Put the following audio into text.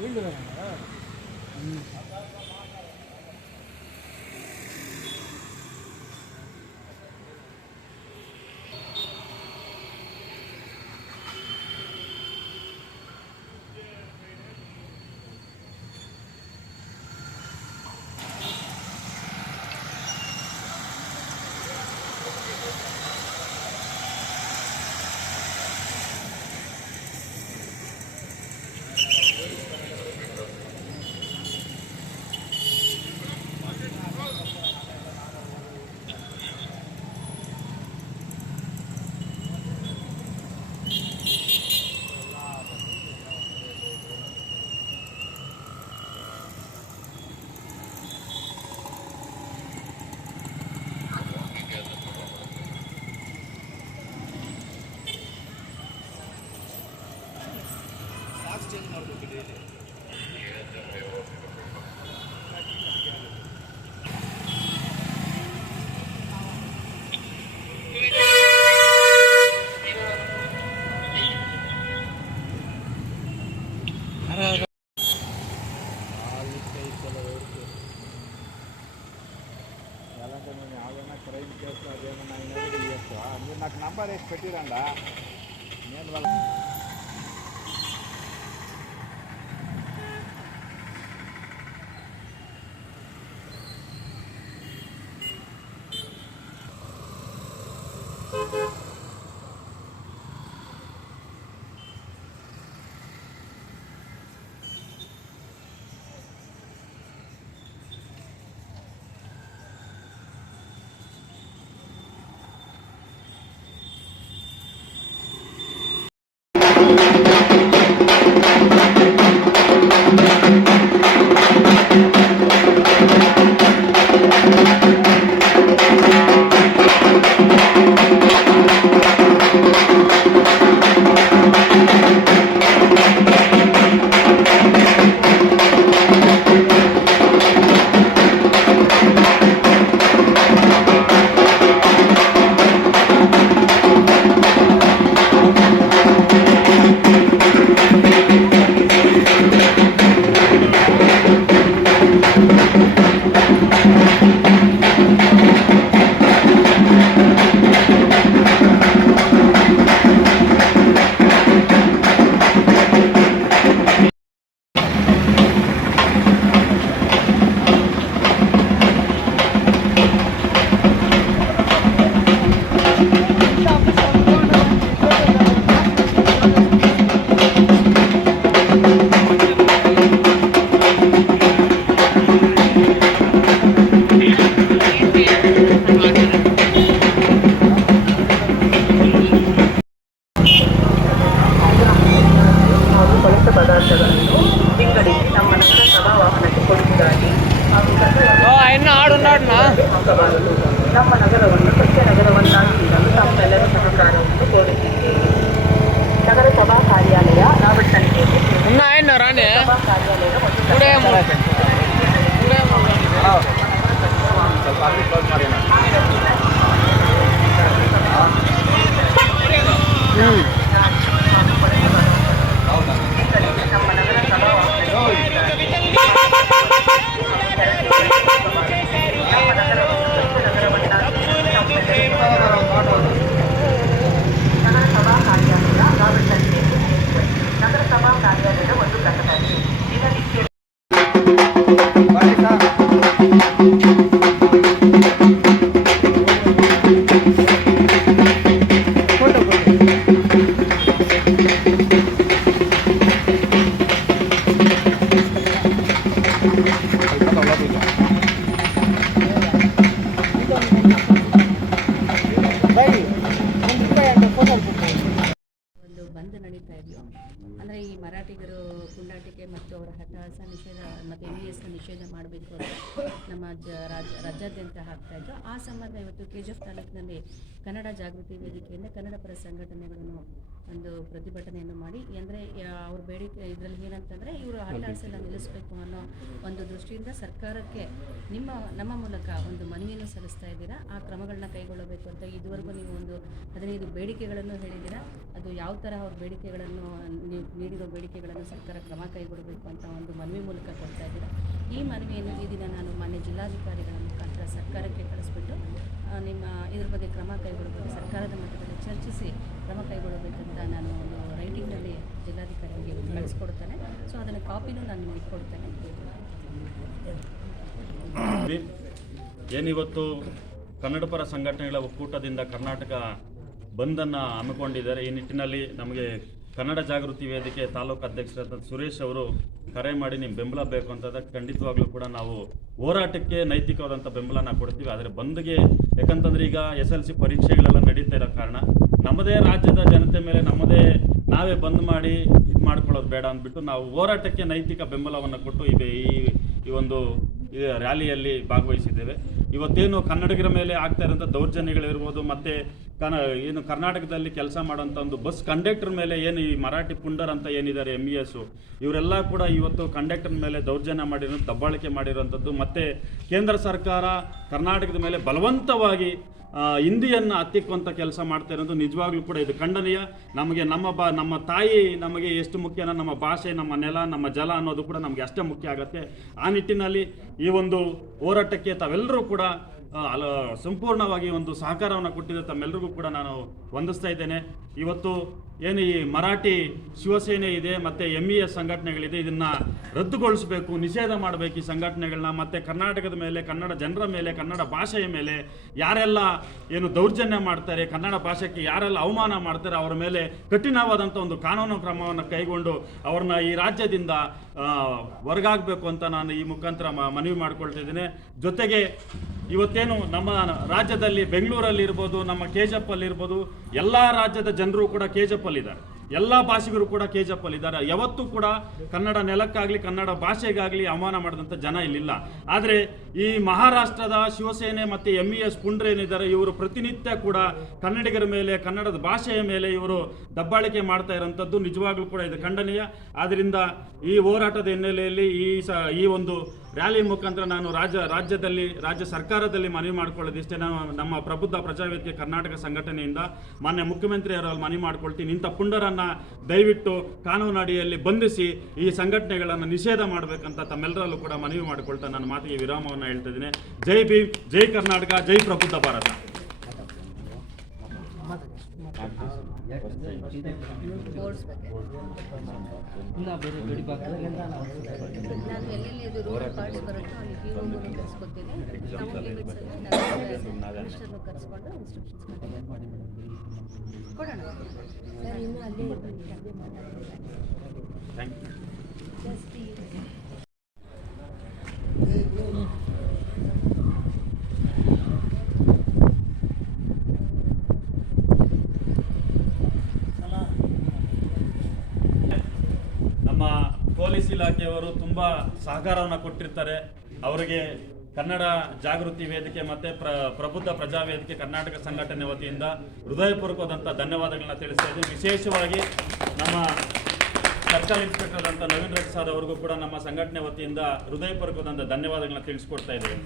왜 이러냐. 음. నేను ఏదైనా crime case అదేమన్నా అయినప్పుడు ఇవ్వచ్చు మీరు నాకు నంబర్ వేసి పెట్టిరండా నేను వాళ్ళ ಹಾಗೂ ಸಭಾ ಕಾರ್ಯಾಲಯದ ಒಂದು ಸ್ವಲ್ಪ ಅಲ್ಲಿ ಕ್ಲೋಸ್ ಮಾಡಿ ವಿಂಗಡಿಸಿ ಮತ್ತು ಅವರ ಹಠಾಸ ನಿಷೇಧ ಮತ್ತು ಎಂ ಬಿ ಎಸ್ ನಿಷೇಧ ಮಾಡಬೇಕು ಅಂತ ನಮ್ಮ ಜ ರಾಜ್ಯ ರಾಜ್ಯಾದ್ಯಂತ ಇದ್ದು, ಆ ಸಂಬಂಧ ಇವತ್ತು ಕೆ ಜಿ ಎಫ್ ತಾಲೂಕಿನಲ್ಲಿ ಕನ್ನಡ ಜಾಗೃತಿ ವೇದಿಕೆಯಿಂದ ಕನ್ನಡ ಪರ ಸಂಘಟನೆಗಳನ್ನು ಒಂದು ಪ್ರತಿಭಟನೆಯನ್ನು ಮಾಡಿ, ಅಂದರೆ ಅವ್ರ ಬೇಡಿಕೆ, ಇದರಲ್ಲಿ ಏನಂತಂದರೆ, ಇವರು ಹಟ್ಟಾಡ್ಸೆಲ್ಲ ನಿಲ್ಲಿಸಬೇಕು ಅನ್ನೋ ಒಂದು ದೃಷ್ಟಿಯಿಂದ ಸರ್ಕಾರಕ್ಕೆ ನಿಮ್ಮ, ನಮ್ಮ ಮೂಲಕ ಒಂದು ಮನವಿಯನ್ನು ಸಲ್ಲಿಸ್ತಾ ಇದ್ದೀರಾ? ಆ ಕ್ರಮಗಳನ್ನ ಕೈಗೊಳ್ಳಬೇಕು ಅಂತ ಇದುವರೆಗೂ ನೀವು ಒಂದು ಹದಿನೈದು ಬೇಡಿಕೆಗಳನ್ನು ಹೇಳಿದ್ದೀರಾ? ಅದು ಯಾವ ಥರ ಅವ್ರ ಬೇಡಿಕೆಗಳನ್ನು ನೀವು ನೀಡಿರೋ ಬೇಡಿಕೆಗಳನ್ನು ಸರ್ಕಾರ ಕ್ರಮ ಕೈಗೊಳ್ಳಬೇಕು ಅಂತ ಒಂದು ಮನವಿ ಮೂಲಕ ಕೊಡ್ತಾ ಇದ್ದೀರಾ? ಈ ಮನವಿಯನ್ನು ಈ ದಿನ ನಾನು ಮಾನ್ಯ ಜಿಲ್ಲಾಧಿಕಾರಿಗಳ ಮುಖಾಂತರ ಸರ್ಕಾರಕ್ಕೆ ಕಳಿಸ್ಬಿಟ್ಟು ನಿಮ್ಮ, ಇದ್ರ ಬಗ್ಗೆ ಕ್ರಮ ಕೈಗೊಳ್ಳಬೇಕು ಸರ್ಕಾರದ ಮಟ್ಟದಲ್ಲಿ ಚರ್ಚಿಸಿ ಕ್ರಮ ಕೈಗೊಳ್ಳಬೇಕಂತ ನಾನು ಒಂದು ರೈಟಿಂಗ್ನಲ್ಲಿ ಜಿಲ್ಲಾಧಿಕಾರಿಗೆ ಕಳಿಸ್ಕೊಡ್ತೇನೆ. ಸೊ ಅದನ್ನು ಕಾಪಿನೂ ನಾನು ನಿಮಗೆ ಕೊಡ್ತೇನೆ. ಏನಿವತ್ತು ಕನ್ನಡಪರ ಸಂಘಟನೆಗಳ ಒಕ್ಕೂಟದಿಂದ ಕರ್ನಾಟಕ ಬಂದನ್ನು ಹಮ್ಮಿಕೊಂಡಿದ್ದಾರೆ. ಈ ನಿಟ್ಟಿನಲ್ಲಿ ನಮಗೆ ಕನ್ನಡ ಜಾಗೃತಿ ವೇದಿಕೆ ತಾಲೂಕು ಅಧ್ಯಕ್ಷರಾದ ಸುರೇಶ್ ಅವರು ಕರೆ ಮಾಡಿ ನಿಮ್ಮ ಬೆಂಬಲ ಬೇಕು ಅಂತಂದಾಗ ಖಂಡಿತವಾಗ್ಲೂ ಕೂಡ ನಾವು ಹೋರಾಟಕ್ಕೆ ನೈತಿಕವಾದಂಥ ಬೆಂಬಲನ ಕೊಡ್ತೀವಿ. ಆದರೆ ಬಂದ್ಗೆ ಯಾಕಂತಂದ್ರೆ ಈಗ ಎಸ್ ಎಲ್ ಸಿ ಪರೀಕ್ಷೆಗಳೆಲ್ಲ ನಡೀತಾ ಇರೋ ಕಾರಣ ನಮ್ಮದೇ ರಾಜ್ಯದ ಜನತೆ ಮೇಲೆ ನಮ್ಮದೇ ನಾವೇ ಬಂದ್ ಮಾಡಿ ಇದು ಮಾಡ್ಕೊಳ್ಳೋದು ಬೇಡ ಅಂದ್ಬಿಟ್ಟು ನಾವು ಹೋರಾಟಕ್ಕೆ ನೈತಿಕ ಬೆಂಬಲವನ್ನು ಕೊಟ್ಟು ಈ ಈ- ಈ ಒಂದು ರ್ಯಾಲಿಯಲ್ಲಿ ಭಾಗವಹಿಸಿದ್ದೇವೆ. ಇವತ್ತೇನು ಕನ್ನಡಿಗರ ಮೇಲೆ ಆಗ್ತಾ ಇರೋಂಥ ದೌರ್ಜನ್ಯಗಳಿರ್ಬೋದು, ಮತ್ತು ಕನ, ಏನು ಕರ್ನಾಟಕದಲ್ಲಿ ಕೆಲಸ ಮಾಡೋಂಥ ಒಂದು ಬಸ್ ಕಂಡಕ್ಟರ್ ಮೇಲೆ ಏನು ಈ ಮರಾಠಿ ಪುಂಡರ್ ಅಂತ ಏನಿದ್ದಾರೆ ಎಂ ಇ ಎಸ್ಸು ಇವರೆಲ್ಲ ಕೂಡ ಇವತ್ತು ಕಂಡಕ್ಟರ್ ಮೇಲೆ ದೌರ್ಜನ್ಯ ಮಾಡಿರೋ, ದಬ್ಬಾಳಿಕೆ ಮಾಡಿರುವಂಥದ್ದು ಮತ್ತು ಕೇಂದ್ರ ಸರ್ಕಾರ ಕರ್ನಾಟಕದ ಮೇಲೆ ಬಲವಂತವಾಗಿ ಹಿಂದಿಯನ್ನು ಹತ್ತಿಕ್ಕುವಂಥ ಕೆಲಸ ಮಾಡ್ತಾ ಇರೋದು ನಿಜವಾಗ್ಲೂ ಕೂಡ ಇದು ಖಂಡನೀಯ. ನಮಗೆ ನಮ್ಮ ಬಾ, ನಮ್ಮ ತಾಯಿ ನಮಗೆ ಎಷ್ಟು ಮುಖ್ಯನ ನಮ್ಮ ಭಾಷೆ, ನಮ್ಮ ನೆಲ, ನಮ್ಮ ಜಲ ಅನ್ನೋದು ಕೂಡ ನಮಗೆ ಅಷ್ಟೇ ಮುಖ್ಯ ಆಗುತ್ತೆ. ಆ ನಿಟ್ಟಿನಲ್ಲಿ ಈ ಒಂದು ಹೋರಾಟಕ್ಕೆ ತಾವೆಲ್ಲರೂ ಕೂಡ ಅಲ, ಸಂಪೂರ್ಣವಾಗಿ ಒಂದು ಸಹಕಾರವನ್ನು ಕೊಟ್ಟಿದ್ದ ತಮ್ಮೆಲ್ಲರಿಗೂ ಕೂಡ ನಾನು ವಂದಿಸ್ತಾ ಇದ್ದೇನೆ. ಇವತ್ತು ಏನು ಈ ಮರಾಠಿ ಶಿವಸೇನೆ ಇದೆ, ಮತ್ತು ಎಂ ಇ ಎಸ್ ಸಂಘಟನೆಗಳಿದೆ, ಇದನ್ನು ರದ್ದುಗೊಳಿಸಬೇಕು, ನಿಷೇಧ ಮಾಡಬೇಕು ಈ ಸಂಘಟನೆಗಳನ್ನ ಮತ್ತು ಕರ್ನಾಟಕದ ಮೇಲೆ, ಕನ್ನಡ ಜನರ ಮೇಲೆ, ಕನ್ನಡ ಭಾಷೆಯ ಮೇಲೆ ಯಾರೆಲ್ಲ ಏನು ದೌರ್ಜನ್ಯ ಮಾಡ್ತಾರೆ, ಕನ್ನಡ ಭಾಷೆಗೆ ಯಾರೆಲ್ಲ ಅವಮಾನ ಮಾಡ್ತಾರೆ, ಅವರ ಮೇಲೆ ಕಠಿಣವಾದಂಥ ಒಂದು ಕಾನೂನು ಕ್ರಮವನ್ನು ಕೈಗೊಂಡು ಅವ್ರನ್ನ ಈ ರಾಜ್ಯದಿಂದ ವರ್ಗಾಗಬೇಕು ಅಂತ ನಾನು ಈ ಮುಖಾಂತರ ಮನವಿ ಮಾಡಿಕೊಳ್ತಿದ್ದೇನೆ ಜೊತೆಗೆ ಜೊತೆಗೆ ಇವತ್ತೇನು ನಮ್ಮ ರಾಜ್ಯದಲ್ಲಿ ಬೆಂಗಳೂರಲ್ಲಿ ಇರ್ಬೋದು, ನಮ್ಮ ಕೆಜಪ್ ಅಲ್ಲಿ ಇರ್ಬೋದು, ಎಲ್ಲ ರಾಜ್ಯದ ಜನರು ಕೂಡ ಕೆಜಪ್ ಅಲ್ಲಿ ಇದ್ದಾರೆ ಎಲ್ಲ ಭಾಷಿಗರು ಕೂಡ ಕೆಜಪ್ ಅಲ್ಲಿ ಇದ್ದಾರೆ ಯಾವತ್ತೂ ಕೂಡ ಕನ್ನಡ ನೆಲಕ್ಕಾಗಲಿ, ಕನ್ನಡ ಭಾಷೆಗಾಗಲಿ ಅವಮಾನ ಮಾಡಿದಂಥ ಜನ ಇಲ್ಲಿಲ್ಲ. ಆದರೆ ಈ ಮಹಾರಾಷ್ಟ್ರದ ಶಿವಸೇನೆ ಮತ್ತು ಎಂ ಇ ಎಸ್ ಪುಂಡ್ರೆ ಏನಿದ್ದಾರೆ, ಇವರು ಪ್ರತಿನಿತ್ಯ ಕೂಡ ಕನ್ನಡಿಗರ ಮೇಲೆ, ಕನ್ನಡದ ಭಾಷೆಯ ಮೇಲೆ ಇವರು ದಬ್ಬಾಳಿಕೆ ಮಾಡ್ತಾ ಇರೋಂಥದ್ದು ನಿಜವಾಗ್ಲೂ ಕೂಡ ಇದು ಖಂಡನೀಯ. ಆದ್ದರಿಂದ ಈ ಹೋರಾಟದ ಹಿನ್ನೆಲೆಯಲ್ಲಿ ಈ ಸ, ಈ ಒಂದು ರ್ಯಾಲಿ ಮುಖಾಂತರ ನಾನು ರಾಜ್ಯ, ರಾಜ್ಯದಲ್ಲಿ, ರಾಜ್ಯ ಸರ್ಕಾರದಲ್ಲಿ ಮನವಿ ಮಾಡ್ಕೊಳ್ಳೋದಿಷ್ಟೇ ನಾನು ನಮ್ಮ ಪ್ರಬುದ್ಧ ಪ್ರಜಾವೇದಿಕೆ ಕರ್ನಾಟಕ ಸಂಘಟನೆಯಿಂದ ಮಾನ್ಯ ಮುಖ್ಯಮಂತ್ರಿ ಅವರಲ್ಲಿ ಮನವಿ ಮಾಡ್ಕೊಳ್ತೀನಿ. ಇಂಥ ಪುಂಡರನ್ನ ದಯವಿಟ್ಟು ಕಾನೂನು ಅಡಿಯಲ್ಲಿ ಬಂಧಿಸಿ ಈ ಸಂಘಟನೆಗಳನ್ನು ನಿಷೇಧ ಮಾಡಬೇಕಂತ ತಮ್ಮೆಲ್ಲರಲ್ಲೂ ಕೂಡ ಮನವಿ ಮಾಡಿಕೊಳ್ತಾ ನನ್ನ ಮಾತಿಗೆ ವಿರಾಮವನ್ನು ಹೇಳ್ತಾ ಇದ್ದೀನಿ. ಜೈ ಭೀಮ್, ಜೈ ಕರ್ನಾಟಕ, ಜೈ ಪ್ರಬುದ್ಧ ಭಾರತ ಬೋರ್ಡ್ಸ್ ಬಗ್ಗೆ ನಾನು ಎಲ್ಲೆಲ್ಲಿ ಇದು ರೂಲ್ ಪಾರ್ಟ್ಸ್ ಬರುತ್ತೋ ಅಲ್ಲಿ ಒಗೂ ಕರೆಸ್ಕೊತೀನಿ ನಾವು ಕರೆಸ್ಕೊಂಡು ಕೊಡೋಣ ಸರ್ ಇನ್ನೂ ಅಲ್ಲೇ ಅಲ್ಲೇ ಮಾತಾಡ್ತೀನಿ ಥ್ಯಾಂಕ್ ಯು ಜಸ್ಟ್ ಈ ನಮ್ಮ ಇಲಾಖೆಯವರು ತುಂಬ ಸಹಕಾರವನ್ನು ಕೊಟ್ಟಿರ್ತಾರೆ. ಅವರಿಗೆ ಕನ್ನಡ ಜಾಗೃತಿ ವೇದಿಕೆ ಮತ್ತು ಪ್ರ, ಪ್ರಬುದ್ಧ ಪ್ರಜಾ ವೇದಿಕೆ ಕರ್ನಾಟಕ ಸಂಘಟನೆ ವತಿಯಿಂದ ಹೃದಯಪೂರ್ವಕವಾದಂಥ ಧನ್ಯವಾದಗಳನ್ನ ತಿಳಿಸ್ತಾ ಇದ್ದೀವಿ ವಿಶೇಷವಾಗಿ ನಮ್ಮ ಸರ್ಕಲ್ ಇನ್ಸ್ಪೆಕ್ಟರ್ ಅಂತ ನವೀನ್ ರೆಡ್ಡಿ ಸರ್ ಅವರಿಗೂ ಕೂಡ ನಮ್ಮ ಸಂಘಟನೆ ವತಿಯಿಂದ ಹೃದಯಪೂರ್ವಕವಾದಂಥ ಧನ್ಯವಾದಗಳನ್ನ ತಿಳಿಸ್ಕೊಡ್ತಾ ಇದ್ದೇವೆ